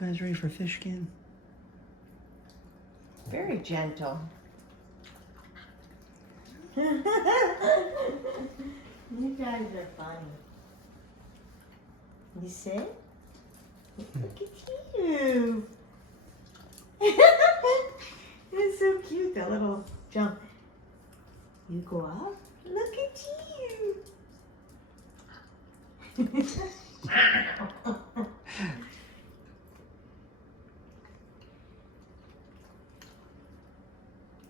guys ready for fish skin? Very gentle. You guys are funny. You see? Look at you. It's so cute, that little jump. You go up. Look at you.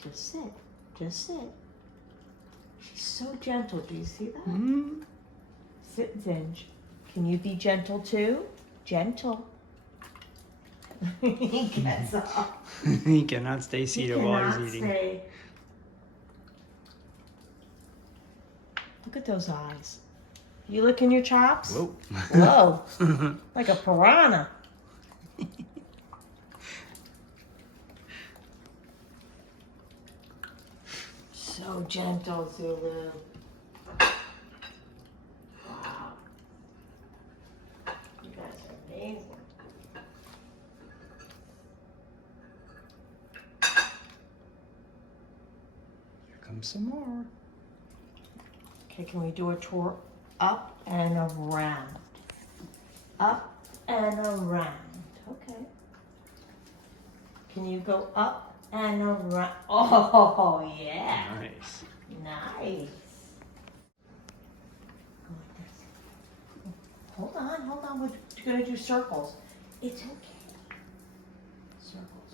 Just sit. Just sit. She's so gentle. Do you see that? Mm. Sit, Zinj. Can you be gentle too? Gentle. He gets up. He cannot stay seated while he's eating. Stay. Look at those eyes. You licking your chops? Whoa. Whoa. Like a piranha. So gentle, Zulu. Wow. You guys are amazing. Here comes some more. Okay, can we do a tour up and around? Up and around. Okay. Can you go up and around? Oh, yeah. Nice. Nice. Go like this. Hold on. We're gonna do circles. It's okay. Circles.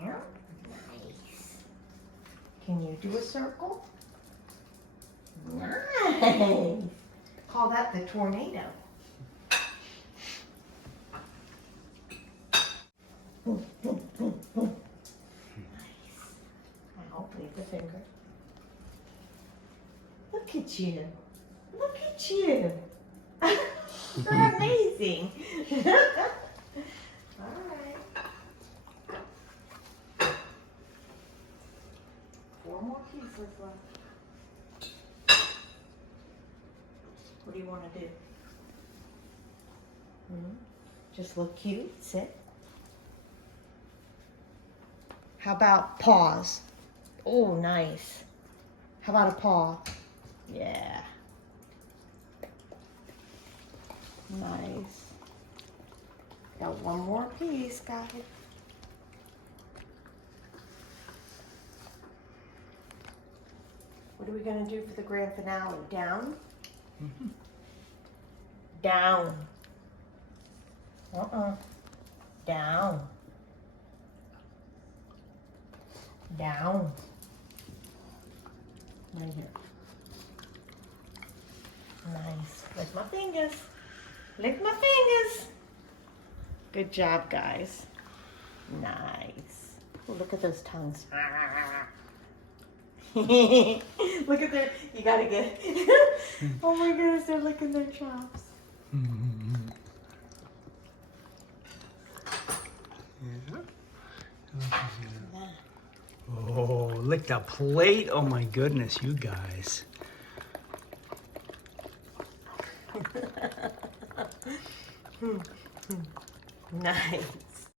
Here. Nice. Can you do a circle? Nice. Call that the tornado. Nice. Now, leave the finger. Look at you. Look at you. You're amazing. All right. 4 more pieces left. What do you want to do? Just look cute. Sit. How about paws? Oh, nice. How about a paw? Yeah. Nice. Got 1 more piece, guys. What are we going to do for the grand finale? Down? Mm-hmm. Down. Down. Down. Right here. Nice. Lick my fingers. Lick my fingers. Good job, guys. Nice. Oh, look at those tongues. Look at that. You gotta get. Oh my goodness, they're licking their chops. Oh, lick the plate. Oh my goodness, you guys. Nice.